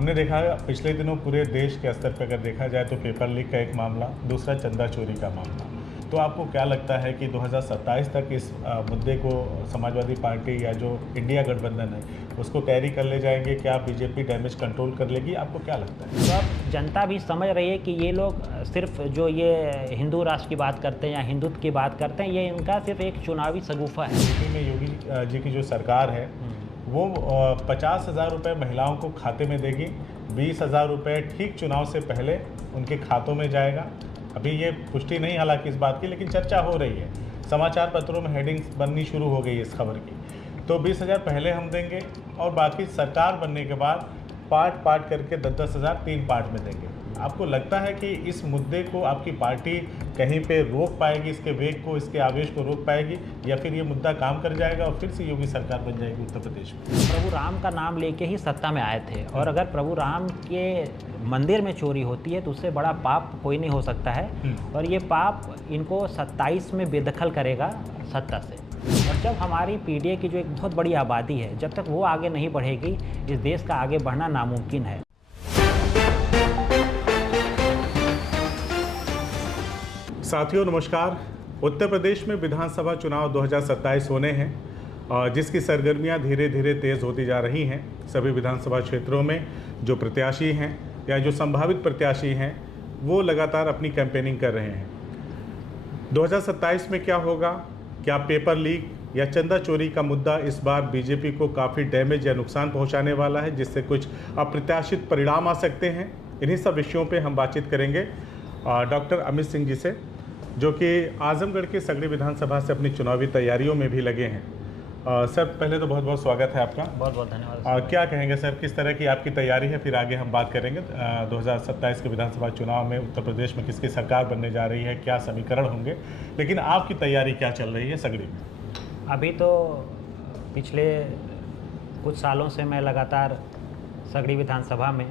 हमने देखा पिछले दिनों पूरे देश के स्तर पर अगर देखा जाए तो पेपर लीक का एक मामला, दूसरा चंदा चोरी का मामला। तो आपको क्या लगता है कि 2027 तक इस मुद्दे को समाजवादी पार्टी या जो इंडिया गठबंधन है उसको कैरी कर ले जाएंगे? क्या बीजेपी डैमेज कंट्रोल कर लेगी? आपको क्या लगता है? तो अब जनता भी समझ रही है कि ये लोग सिर्फ जो ये हिंदू राष्ट्र की बात करते हैं या हिंदुत्व की बात करते हैं, ये इनका सिर्फ एक चुनावी शगुफा है। यूपी में योगी जी की जो सरकार है वो 50,000 रुपये महिलाओं को खाते में देगी, 20,000 रुपये ठीक चुनाव से पहले उनके खातों में जाएगा। अभी ये पुष्टि नहीं हालांकि इस बात की, लेकिन चर्चा हो रही है। समाचार पत्रों में हेडिंग्स बननी शुरू हो गई इस खबर की। तो 20,000 पहले हम देंगे और बाकी सरकार बनने के बाद पार्ट करके 10,000 3 पार्ट में देंगे। आपको लगता है कि इस मुद्दे को आपकी पार्टी कहीं पे रोक पाएगी, इसके वेग को, इसके आवेश को रोक पाएगी, या फिर ये मुद्दा काम कर जाएगा और फिर से योगी सरकार बन जाएगी उत्तर प्रदेश में? प्रभु राम का नाम लेके ही सत्ता में आए थे, और अगर प्रभु राम के मंदिर में चोरी होती है तो उससे बड़ा पाप कोई नहीं हो सकता है। और ये पाप इनको 27 में बेदखल करेगा सत्ता से। और जब हमारी पीडीए की जो एक बहुत बड़ी आबादी है, जब तक वो आगे नहीं बढ़ेगी, इस देश का आगे बढ़ना नामुमकिन है। साथियों नमस्कार। उत्तर प्रदेश में विधानसभा चुनाव 2027 होने हैं, जिसकी सरगर्मियां धीरे धीरे तेज़ होती जा रही हैं। सभी विधानसभा क्षेत्रों में जो प्रत्याशी हैं या जो संभावित प्रत्याशी हैं वो लगातार अपनी कैंपेनिंग कर रहे हैं। 2027 में क्या होगा? क्या पेपर लीक या चंदा चोरी का मुद्दा इस बार बीजेपी को काफ़ी डैमेज या नुकसान पहुंचाने वाला है, जिससे कुछ अप्रत्याशित परिणाम आ सकते हैं? इन्हीं सब विषयों पे हम बातचीत करेंगे डॉक्टर अमित सिंह जी से, जो कि आजमगढ़ के सगड़ी विधानसभा से अपनी चुनावी तैयारियों में भी लगे हैं। सर पहले तो बहुत बहुत स्वागत है आपका। बहुत बहुत धन्यवाद। क्या कहेंगे सर, किस तरह की आपकी तैयारी है? फिर आगे हम बात करेंगे 2027 के विधानसभा चुनाव में उत्तर प्रदेश में किसकी सरकार बनने जा रही है, क्या समीकरण होंगे, लेकिन आपकी तैयारी क्या चल रही है सगड़ी में? अभी तो पिछले कुछ सालों से मैं लगातार सगड़ी विधानसभा में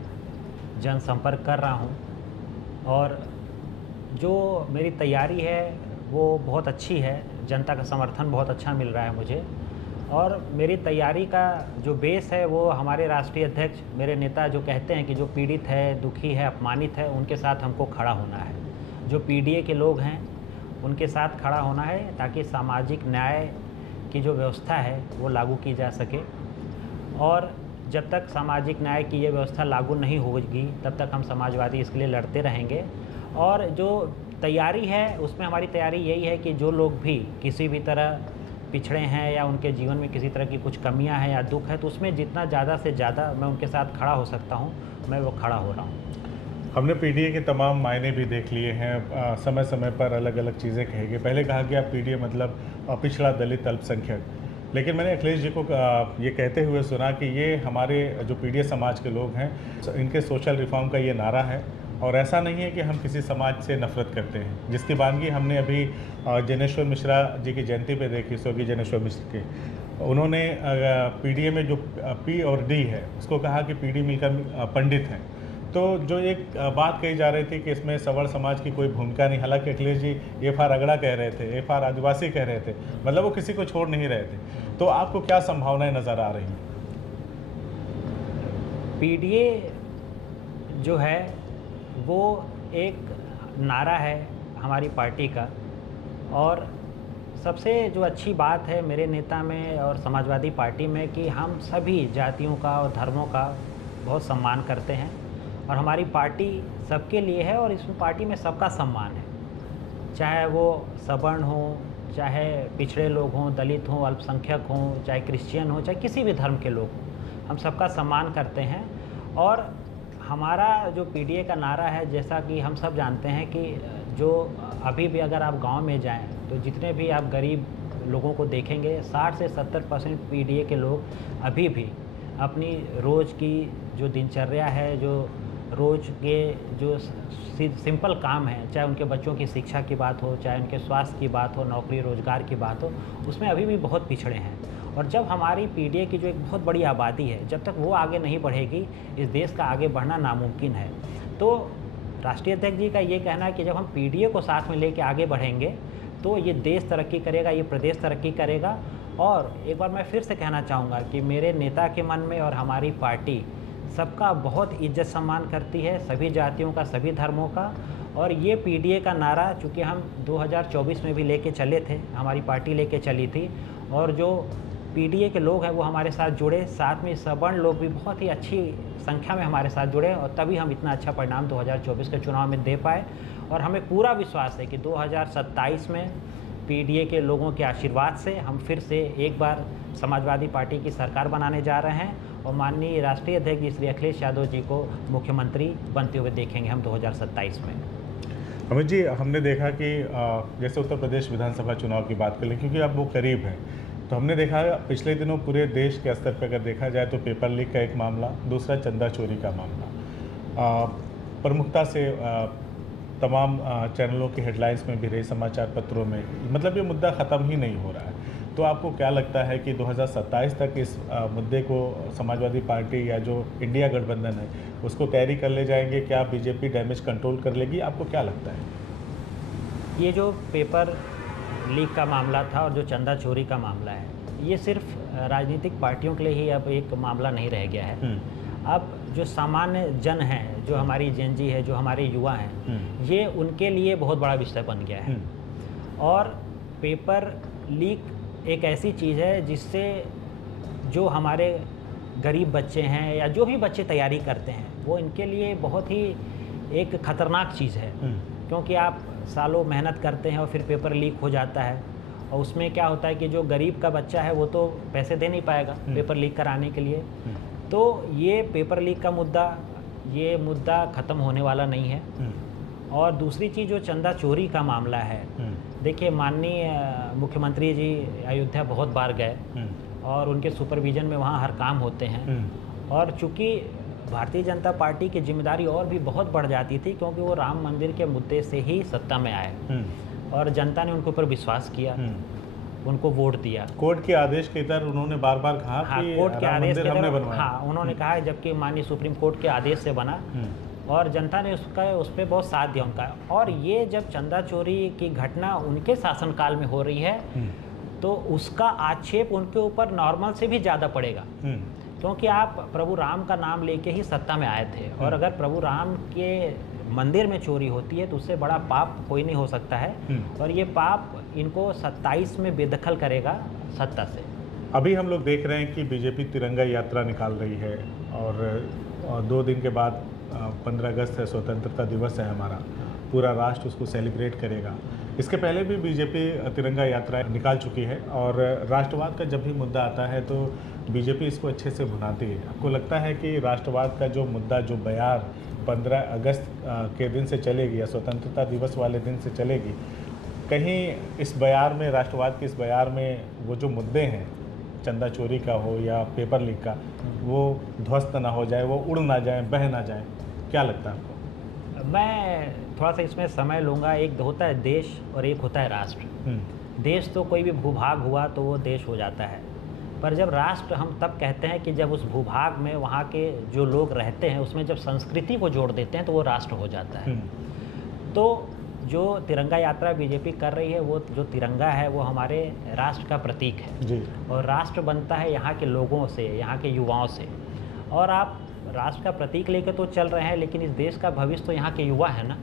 जनसंपर्क कर रहा हूँ, और जो मेरी तैयारी है वो बहुत अच्छी है। जनता का समर्थन बहुत अच्छा मिल रहा है मुझे, और मेरी तैयारी का जो बेस है वो हमारे राष्ट्रीय अध्यक्ष, मेरे नेता जो कहते हैं कि जो पीड़ित है, दुखी है, अपमानित है, उनके साथ हमको खड़ा होना है। जो पीडीए के लोग हैं उनके साथ खड़ा होना है, ताकि सामाजिक न्याय की जो व्यवस्था है वो लागू की जा सके। और जब तक सामाजिक न्याय की ये व्यवस्था लागू नहीं होगी तब तक हम समाजवादी इसके लिए लड़ते रहेंगे। और जो तैयारी है उसमें हमारी तैयारी यही है कि जो लोग भी किसी भी तरह पिछड़े हैं या उनके जीवन में किसी तरह की कुछ कमियां हैं या दुख है, तो उसमें जितना ज़्यादा से ज़्यादा मैं उनके साथ खड़ा हो सकता हूं, मैं वो खड़ा हो रहा हूं। हमने पीडीए के तमाम मायने भी देख लिए हैं। समय समय पर अलग अलग चीज़ें कहेंगे। पहले कहा गया पीडीए मतलब पिछड़ा, दलित, अल्पसंख्यक, लेकिन मैंने अखिलेश जी को ये कहते हुए सुना कि ये हमारे जो पीडीए समाज के लोग हैं, इनके सोशल रिफॉर्म का ये नारा है, और ऐसा नहीं है कि हम किसी समाज से नफरत करते हैं, जिसकी बानगी हमने अभी जनेश्वर मिश्रा जी की जयंती पे देखी, स्वर्गीय जनेश्वर मिश्र की। उन्होंने पीडीए में जो पी और डी है उसको कहा कि पीडी मिलकर पंडित हैं। तो जो एक बात कही जा रही थी कि इसमें सवर्ण समाज की कोई भूमिका नहीं, हालांकि अखिलेश जी एफआर अगड़ा कह रहे थे, एफआर आदिवासी कह रहे थे, मतलब वो किसी को छोड़ नहीं रहे थे। तो आपको क्या संभावनाएं नज़र आ रही हैं? पीडीए जो है वो एक नारा है हमारी पार्टी का, और सबसे जो अच्छी बात है मेरे नेता में और समाजवादी पार्टी में कि हम सभी जातियों का और धर्मों का बहुत सम्मान करते हैं, और हमारी पार्टी सबके लिए है, और इस पार्टी में सबका सम्मान है, चाहे वो सवर्ण हो, चाहे पिछड़े लोग हों, दलित हों, अल्पसंख्यक हों, चाहे क्रिश्चियन हो, चाहे किसी भी धर्म के लोग हों, हम सबका सम्मान करते हैं। और हमारा जो पीडीए का नारा है, जैसा कि हम सब जानते हैं कि जो अभी भी अगर आप गांव में जाएं तो जितने भी आप गरीब लोगों को देखेंगे, 60 से 70% पीडीए के लोग अभी भी अपनी रोज़ की जो दिनचर्या है, जो रोज़ के जो सिंपल काम है, चाहे उनके बच्चों की शिक्षा की बात हो, चाहे उनके स्वास्थ्य की बात हो, नौकरी रोज़गार की बात हो, उसमें अभी भी बहुत पिछड़े हैं। और जब हमारी पीडीए की जो एक बहुत बड़ी आबादी है, जब तक वो आगे नहीं बढ़ेगी, इस देश का आगे बढ़ना नामुमकिन है। तो राष्ट्रीय अध्यक्ष जी का ये कहना है कि जब हम पीडीए को साथ में लेके आगे बढ़ेंगे तो ये देश तरक्की करेगा, ये प्रदेश तरक्की करेगा। और एक बार मैं फिर से कहना चाहूँगा कि मेरे नेता के मन में और हमारी पार्टी सबका बहुत इज्जत सम्मान करती है, सभी जातियों का, सभी धर्मों का। और ये पीडीए का नारा चूँकि हम 2024 में भी लेके चले थे, हमारी पार्टी लेके चली थी, और जो पीडीए के लोग हैं वो हमारे साथ जुड़े, साथ में सवर्ण लोग भी बहुत ही अच्छी संख्या में हमारे साथ जुड़े, और तभी हम इतना अच्छा परिणाम 2024 के चुनाव में दे पाए। और हमें पूरा विश्वास है कि 2027 में पीडीए के लोगों के आशीर्वाद से हम फिर से एक बार समाजवादी पार्टी की सरकार बनाने जा रहे हैं, और माननीय राष्ट्रीय अध्यक्ष श्री अखिलेश यादव जी को मुख्यमंत्री बनते हुए देखेंगे हम 2027 में। अमित जी, हमने देखा कि जैसे उत्तर प्रदेश विधानसभा चुनाव की बात कर लें, क्योंकि अब वो करीब है, तो हमने देखा पिछले दिनों पूरे देश के स्तर पर अगर देखा जाए तो पेपर लीक का एक मामला, दूसरा चंदा चोरी का मामला प्रमुखता से तमाम चैनलों की हेडलाइंस में भी रही, समाचार पत्रों में, मतलब ये मुद्दा ख़त्म ही नहीं हो रहा है। तो आपको क्या लगता है कि 2027 तक इस मुद्दे को समाजवादी पार्टी या जो इंडिया गठबंधन है उसको कैरी कर ले जाएंगे? क्या बीजेपी डैमेज कंट्रोल कर लेगी? आपको क्या लगता है? ये जो पेपर लीक का मामला था और जो चंदा चोरी का मामला है, ये सिर्फ राजनीतिक पार्टियों के लिए ही अब एक मामला नहीं रह गया है। अब जो सामान्य जन हैं, जो हमारी जेनजी है, जो हमारे युवा हैं, ये उनके लिए बहुत बड़ा विषय बन गया है। और पेपर लीक एक ऐसी चीज़ है जिससे जो हमारे गरीब बच्चे हैं या जो भी बच्चे तैयारी करते हैं, वो इनके लिए बहुत ही एक ख़तरनाक चीज़ है, क्योंकि आप सालों मेहनत करते हैं और फिर पेपर लीक हो जाता है, और उसमें क्या होता है कि जो गरीब का बच्चा है वो तो पैसे दे नहीं पाएगा पेपर लीक कराने के लिए। तो ये पेपर लीक का मुद्दा, ये मुद्दा ख़त्म होने वाला नहीं है। और दूसरी चीज़ जो चंदा चोरी का मामला है, देखिए माननीय मुख्यमंत्री जी अयोध्या बहुत बार गए और उनके सुपरविज़न में वहाँ हर काम होते हैं। और चूँकि भारतीय जनता पार्टी की जिम्मेदारी और भी बहुत बढ़ जाती थी, क्योंकि वो राम मंदिर के मुद्दे से ही सत्ता में आए और जनता ने उनके ऊपर विश्वास किया, उनको वोट दिया। कोर्ट के आदेश के इधर उन्होंने बार बार कहा कि कोर्ट के आदेश के हमने इधर, बनवाया। हाँ, उन्होंने कहा, जबकि माननीय सुप्रीम कोर्ट के आदेश से बना, और जनता ने उस पर बहुत साथ दिया उनका। और ये जब चंदा चोरी की घटना उनके शासनकाल में हो रही है, तो उसका आक्षेप उनके ऊपर नॉर्मल से भी ज़्यादा पड़ेगा, क्योंकि आप प्रभु राम का नाम लेके ही सत्ता में आए थे, और अगर प्रभु राम के मंदिर में चोरी होती है तो उससे बड़ा पाप कोई नहीं हो सकता है। और ये पाप इनको 27 में बेदखल करेगा सत्ता से। अभी हम लोग देख रहे हैं कि बीजेपी तिरंगा यात्रा निकाल रही है, और 2 दिन के बाद 15 अगस्त है, स्वतंत्रता दिवस है हमारा, पूरा राष्ट्र उसको सेलिब्रेट करेगा। इसके पहले भी बीजेपी तिरंगा यात्रा निकाल चुकी है, और राष्ट्रवाद का जब भी मुद्दा आता है तो बीजेपी इसको अच्छे से भुनाती है। आपको लगता है कि राष्ट्रवाद का जो मुद्दा, जो बयार 15 अगस्त के दिन से चलेगी या स्वतंत्रता दिवस वाले दिन से चलेगी, कहीं इस बयार में, राष्ट्रवाद के इस बयार में वो जो मुद्दे हैं, चंदा चोरी का हो या पेपर लीक का, वो ध्वस्त ना हो जाए, वो उड़ ना जाए, बह ना जाए? क्या लगता है आपको? मैं थोड़ा सा इसमें समय लूँगा। एक होता है देश और एक होता है राष्ट्र। देश तो कोई भी भूभाग हुआ तो वो देश हो जाता है, पर जब राष्ट्र हम तब कहते हैं कि जब उस भूभाग में वहाँ के जो लोग रहते हैं उसमें जब संस्कृति को जोड़ देते हैं तो वो राष्ट्र हो जाता है। तो जो तिरंगा यात्रा बीजेपी कर रही है, वो जो तिरंगा है वो हमारे राष्ट्र का प्रतीक है जी। और राष्ट्र बनता है यहाँ के लोगों से, यहाँ के युवाओं से। और आप राष्ट्र का प्रतीक लेकर तो चल रहे हैं, लेकिन इस देश का भविष्य तो यहाँ के युवा है ना।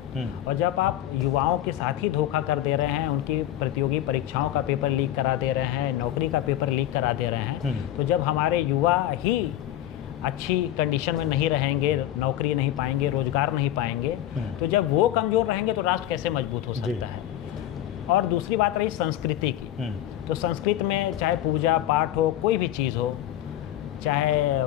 और जब आप युवाओं के साथ ही धोखा कर दे रहे हैं, उनकी प्रतियोगी परीक्षाओं का पेपर लीक करा दे रहे हैं, नौकरी का पेपर लीक करा दे रहे हैं, तो जब हमारे युवा ही अच्छी कंडीशन में नहीं रहेंगे, नौकरी नहीं पाएंगे, रोजगार नहीं पाएंगे, तो जब वो कमज़ोर रहेंगे तो राष्ट्र कैसे मजबूत हो सकता है। और दूसरी बात रही संस्कृति की, तो संस्कृत में चाहे पूजा पाठ हो, कोई भी चीज़ हो, चाहे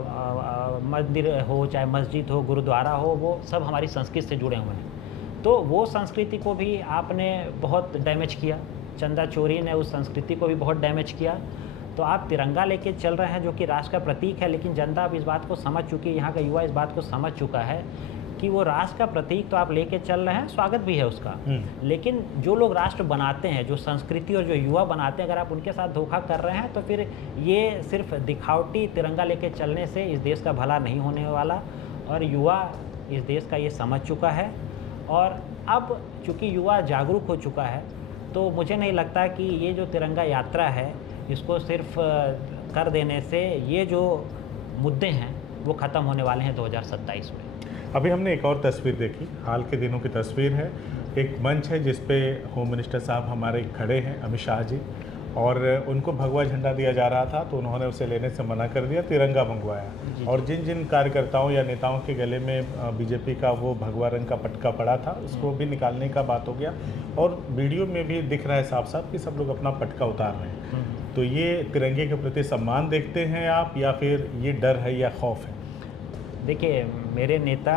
मंदिर हो, चाहे मस्जिद हो, गुरुद्वारा हो, वो सब हमारी संस्कृति से जुड़े हुए हैं। तो वो संस्कृति को भी आपने बहुत डैमेज किया, चंदा चोरी ने उस संस्कृति को भी बहुत डैमेज किया। तो आप तिरंगा लेके चल रहे हैं जो कि राष्ट्र का प्रतीक है, लेकिन जनता अब इस बात को समझ चुकी है, यहाँ का युवा इस बात को समझ चुका है कि वो राष्ट्र का प्रतीक तो आप लेके चल रहे हैं, स्वागत भी है उसका, लेकिन जो लोग राष्ट्र बनाते हैं, जो संस्कृति और जो युवा बनाते हैं, अगर आप उनके साथ धोखा कर रहे हैं तो फिर ये सिर्फ दिखावटी तिरंगा लेके चलने से इस देश का भला नहीं होने वाला। और युवा इस देश का ये समझ चुका है, और अब चूँकि युवा जागरूक हो चुका है, तो मुझे नहीं लगता कि ये जो तिरंगा यात्रा है इसको सिर्फ कर देने से ये जो मुद्दे हैं वो ख़त्म होने वाले हैं 2027 में। अभी हमने एक और तस्वीर देखी, हाल के दिनों की तस्वीर है। एक मंच है जिस पे होम मिनिस्टर साहब हमारे खड़े हैं, अमित शाह जी, और उनको भगवा झंडा दिया जा रहा था तो उन्होंने उसे लेने से मना कर दिया, तिरंगा मंगवाया। और जिन जिन कार्यकर्ताओं या नेताओं के गले में बीजेपी का वो भगवा रंग का पटका पड़ा था उसको भी निकालने का बात हो गया, और वीडियो में भी दिख रहा है साफ साफ कि सब लोग अपना पटका उतार रहे हैं। तो ये तिरंगे के प्रति सम्मान देखते हैं आप, या फिर ये डर है या खौफ है? देखिए, मेरे नेता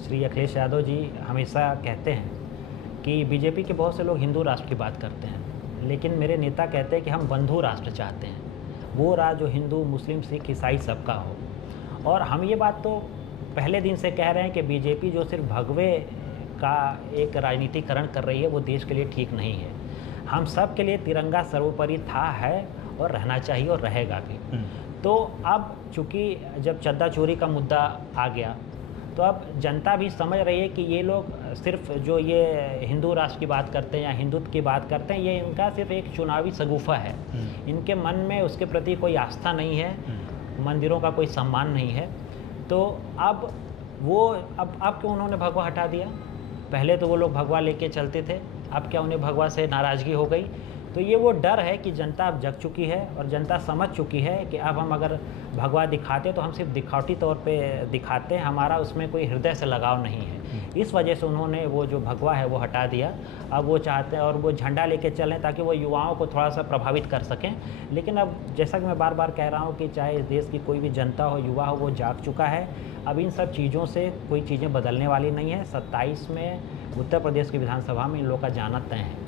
श्री अखिलेश यादव जी हमेशा कहते हैं कि बीजेपी के बहुत से लोग हिंदू राष्ट्र की बात करते हैं, लेकिन मेरे नेता कहते हैं कि हम बंधु राष्ट्र चाहते हैं, वो राज जो हिंदू मुस्लिम सिख ईसाई सबका हो। और हम ये बात तो पहले दिन से कह रहे हैं कि बीजेपी जो सिर्फ भगवे का एक राजनीतिकरण कर रही है वो देश के लिए ठीक नहीं है। हम सब के लिए तिरंगा सर्वोपरि था, है और रहना चाहिए और रहेगा भी। तो अब चूँकि जब चंदा चोरी का मुद्दा आ गया तो अब जनता भी समझ रही है कि ये लोग सिर्फ जो ये हिंदू राष्ट्र की बात करते हैं या हिंदुत्व की बात करते हैं, ये इनका सिर्फ एक चुनावी शगुफा है। इनके मन में उसके प्रति कोई आस्था नहीं है, मंदिरों का कोई सम्मान नहीं है। तो अब वो अब क्यों उन्होंने भगवा हटा दिया? पहले तो वो लोग भगवा लेके चलते थे, अब क्या उन्हें भगवा से नाराज़गी हो गई? तो ये वो डर है कि जनता अब जग चुकी है और जनता समझ चुकी है कि अब हम अगर भगवा दिखाते तो हम सिर्फ दिखावटी तौर पे दिखाते हैं, हमारा उसमें कोई हृदय से लगाव नहीं है। इस वजह से उन्होंने वो जो भगवा है वो हटा दिया। अब वो चाहते हैं और वो झंडा लेके चलें ताकि वो युवाओं को थोड़ा सा प्रभावित कर सकें। लेकिन अब जैसा कि मैं बार बार कह रहा हूँ कि चाहे इस देश की कोई भी जनता हो, युवा हो, वो जाग चुका है। अब इन सब चीज़ों से कोई चीज़ें बदलने वाली नहीं है। 27 में उत्तर प्रदेश की विधानसभा में इन लोगों का जाना तय है।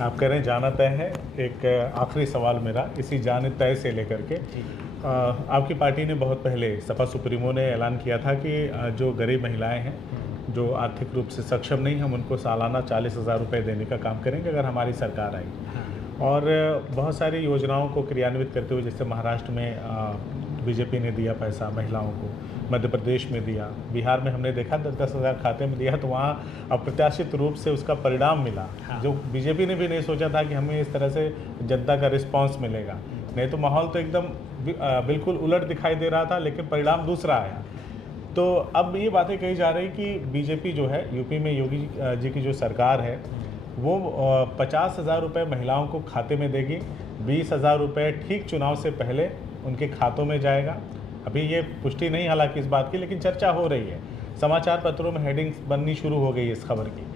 आप कह रहे हैं जाना तय है। एक आखिरी सवाल मेरा इसी जाने तय से लेकर के, आपकी पार्टी ने बहुत पहले, सपा सुप्रीमो ने ऐलान किया था कि जो गरीब महिलाएं हैं जो आर्थिक रूप से सक्षम नहीं, हम उनको सालाना 40,000 रुपये देने का काम करेंगे अगर हमारी सरकार आई। और बहुत सारी योजनाओं को क्रियान्वित करते हुए, जैसे महाराष्ट्र में बीजेपी ने दिया पैसा महिलाओं को, मध्य प्रदेश में दिया, बिहार में हमने देखा 10-10 हज़ार खाते में दिया, तो वहाँ अप्रत्याशित रूप से उसका परिणाम मिला। जो बीजेपी ने भी नहीं सोचा था कि हमें इस तरह से जनता का रिस्पांस मिलेगा। नहीं तो माहौल तो एकदम बिल्कुल उलट दिखाई दे रहा था, लेकिन परिणाम दूसरा आया। तो अब ये बातें कही जा रही कि बीजेपी जो है, यूपी में योगी जी की जो सरकार है, वो 50,000 रुपये महिलाओं को खाते में देगी, 20,000 रुपये ठीक चुनाव से पहले उनके खातों में जाएगा। अभी ये पुष्टि नहीं हालांकि इस बात की, लेकिन चर्चा हो रही है, समाचार पत्रों में हेडिंग्स बननी शुरू हो गई इस खबर की।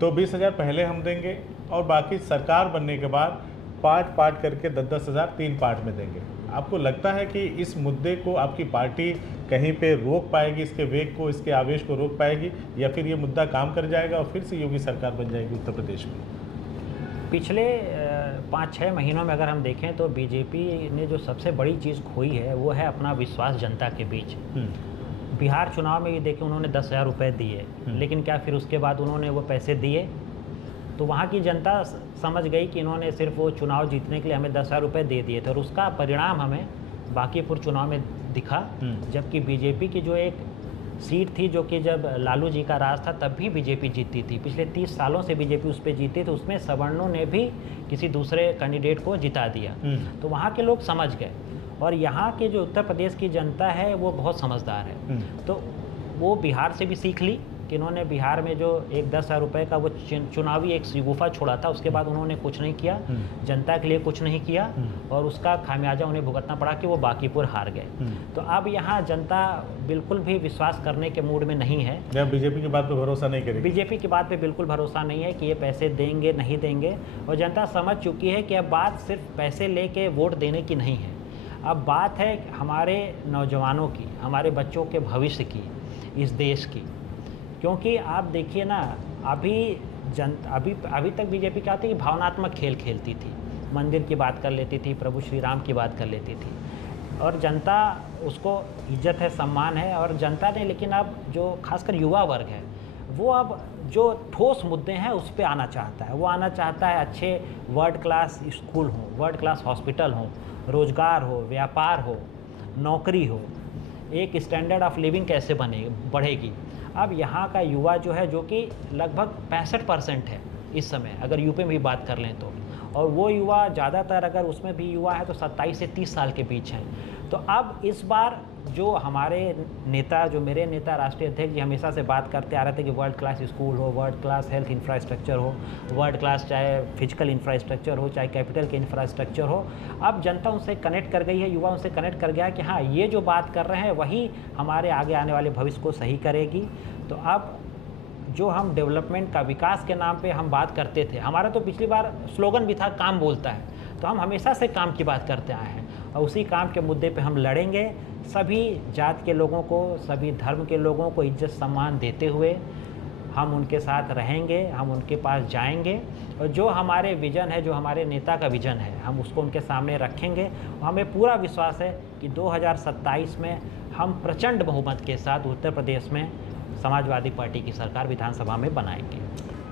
तो 20,000 पहले हम देंगे और बाकी सरकार बनने के बाद पार्ट करके 10-10 हज़ार 3 पार्ट में देंगे। आपको लगता है कि इस मुद्दे को आपकी पार्टी कहीं पे रोक पाएगी, इसके वेग को, इसके आवेश को रोक पाएगी, या फिर ये मुद्दा काम कर जाएगा और फिर से योगी सरकार बन जाएगी उत्तर प्रदेश में? पिछले 5-6 महीनों में अगर हम देखें तो बीजेपी ने जो सबसे बड़ी चीज़ खोई है वो है अपना विश्वास जनता के बीच। बिहार चुनाव में भी देखें, उन्होंने 10,000 रुपये दिए, लेकिन क्या फिर उसके बाद उन्होंने वो पैसे दिए? तो वहाँ की जनता समझ गई कि इन्होंने सिर्फ वो चुनाव जीतने के लिए हमें 10,000 रुपये दे दिए थे, और उसका परिणाम हमें बांकीपुर चुनाव में दिखा। जबकि बीजेपी की जो एक सीट थी, जो कि जब लालू जी का राज था तब भी बीजेपी जीती थी, पिछले 30 सालों से बीजेपी उस पर जीती, तो उसमें सवर्णों ने भी किसी दूसरे कैंडिडेट को जिता दिया। तो वहाँ के लोग समझ गए, और यहाँ के जो उत्तर प्रदेश की जनता है वो बहुत समझदार है। तो वो बिहार से भी सीख ली कि इन्होंने बिहार में जो एक 10,000 रुपये का वो चुनावी एक शगुफा छोड़ा था, उसके बाद उन्होंने कुछ नहीं किया, जनता के लिए कुछ नहीं किया, और उसका खामियाजा उन्हें भुगतना पड़ा कि वो बांकीपुर हार गए। तो अब यहाँ जनता बिल्कुल भी विश्वास करने के मूड में नहीं है। या बीजेपी की बात पे भरोसा नहीं करेगी? बीजेपी की बात पे बिल्कुल भरोसा नहीं है कि ये पैसे देंगे नहीं देंगे, और जनता समझ चुकी है कि अब बात सिर्फ पैसे लेके वोट देने की नहीं है, अब बात है हमारे नौजवानों की, हमारे बच्चों के भविष्य की, इस देश की। क्योंकि आप देखिए ना, अभी तक बीजेपी क्या थी कि भावनात्मक खेल खेलती थी, मंदिर की बात कर लेती थी, प्रभु श्री राम की बात कर लेती थी, और जनता उसको इज्जत है, सम्मान है, और जनता ने, लेकिन अब जो खासकर युवा वर्ग है वो अब जो ठोस मुद्दे हैं उस पर आना चाहता है। वो आना चाहता है अच्छे वर्ल्ड क्लास स्कूल हों, वर्ल्ड क्लास हॉस्पिटल हों, रोज़गार हो, व्यापार हो, नौकरी हो, एक स्टैंडर्ड ऑफ लिविंग कैसे बढ़ेगी। अब यहाँ का युवा जो है, जो कि लगभग 65% है इस समय, अगर यूपी में भी बात कर लें तो, और वो युवा ज़्यादातर अगर उसमें भी युवा है तो 27 से 30 साल के बीच हैं। तो अब इस बार जो हमारे नेता, जो मेरे नेता राष्ट्रीय अध्यक्ष जी हमेशा से बात करते आ रहे थे कि वर्ल्ड क्लास स्कूल हो, वर्ल्ड क्लास हेल्थ इंफ्रास्ट्रक्चर हो, वर्ल्ड क्लास चाहे फिजिकल इंफ्रास्ट्रक्चर हो, चाहे कैपिटल के इंफ्रास्ट्रक्चर हो, अब जनता उनसे कनेक्ट कर गई है, युवा उनसे कनेक्ट कर गया है कि हाँ, ये जो बात कर रहे हैं वही हमारे आगे आने वाले भविष्य को सही करेगी। तो अब जो हम डेवलपमेंट का, विकास के नाम पे हम बात करते थे, हमारा तो पिछली बार स्लोगन भी था काम बोलता है, तो हम हमेशा से काम की बात करते आए हैं और उसी काम के मुद्दे पे हम लड़ेंगे। सभी जात के लोगों को, सभी धर्म के लोगों को इज्जत सम्मान देते हुए हम उनके साथ रहेंगे, हम उनके पास जाएंगे और जो हमारे विज़न है, जो हमारे नेता का विज़न है, हम उसको उनके सामने रखेंगे। हमें पूरा विश्वास है कि 2027 में हम प्रचंड बहुमत के साथ उत्तर प्रदेश में समाजवादी पार्टी की सरकार विधानसभा में बनाएंगे।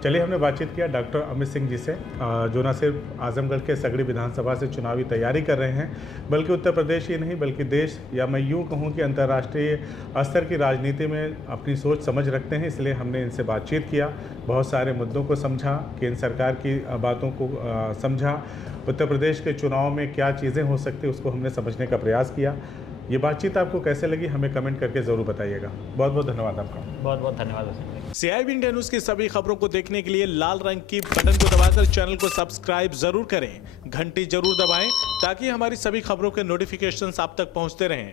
चलिए, हमने बातचीत किया डॉक्टर अमित सिंह जी से, जो न सिर्फ आजमगढ़ के सगड़ी विधानसभा से चुनावी तैयारी कर रहे हैं, बल्कि उत्तर प्रदेश ही नहीं बल्कि देश, या मैं यूँ कहूँ कि अंतर्राष्ट्रीय स्तर की राजनीति में अपनी सोच समझ रखते हैं। इसलिए हमने इनसे बातचीत किया, बहुत सारे मुद्दों को समझा, केंद्र सरकार की बातों को समझा, उत्तर प्रदेश के चुनाव में क्या चीज़ें हो सकती हैं उसको हमने समझने का प्रयास किया। ये बातचीत आपको कैसे लगी हमें कमेंट करके ज़रूर बताइएगा। बहुत बहुत धन्यवाद आपका। बहुत बहुत धन्यवाद। CIB इंडिया न्यूज़ की सभी खबरों को देखने के लिए लाल रंग की बटन को दबाकर चैनल को सब्सक्राइब जरूर करें, घंटी जरूर दबाएं ताकि हमारी सभी खबरों के नोटिफिकेशंस आप तक पहुंचते रहें।